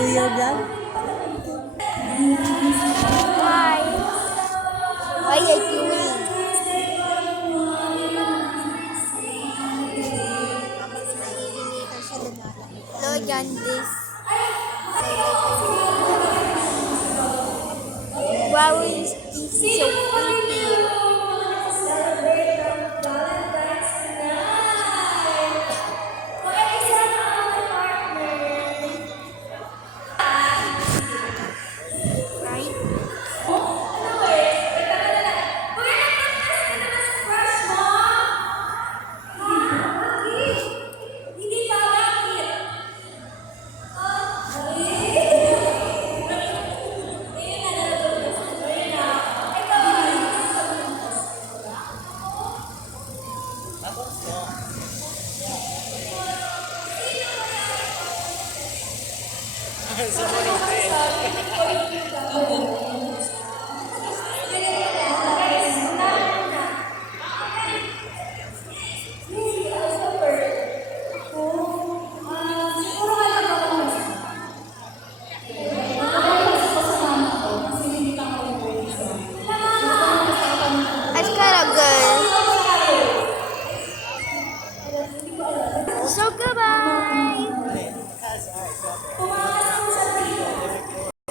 Do your vlog? Hi. Why are you doing? Hello, Jandis. Wow, this is so pretty. Right? Sa mga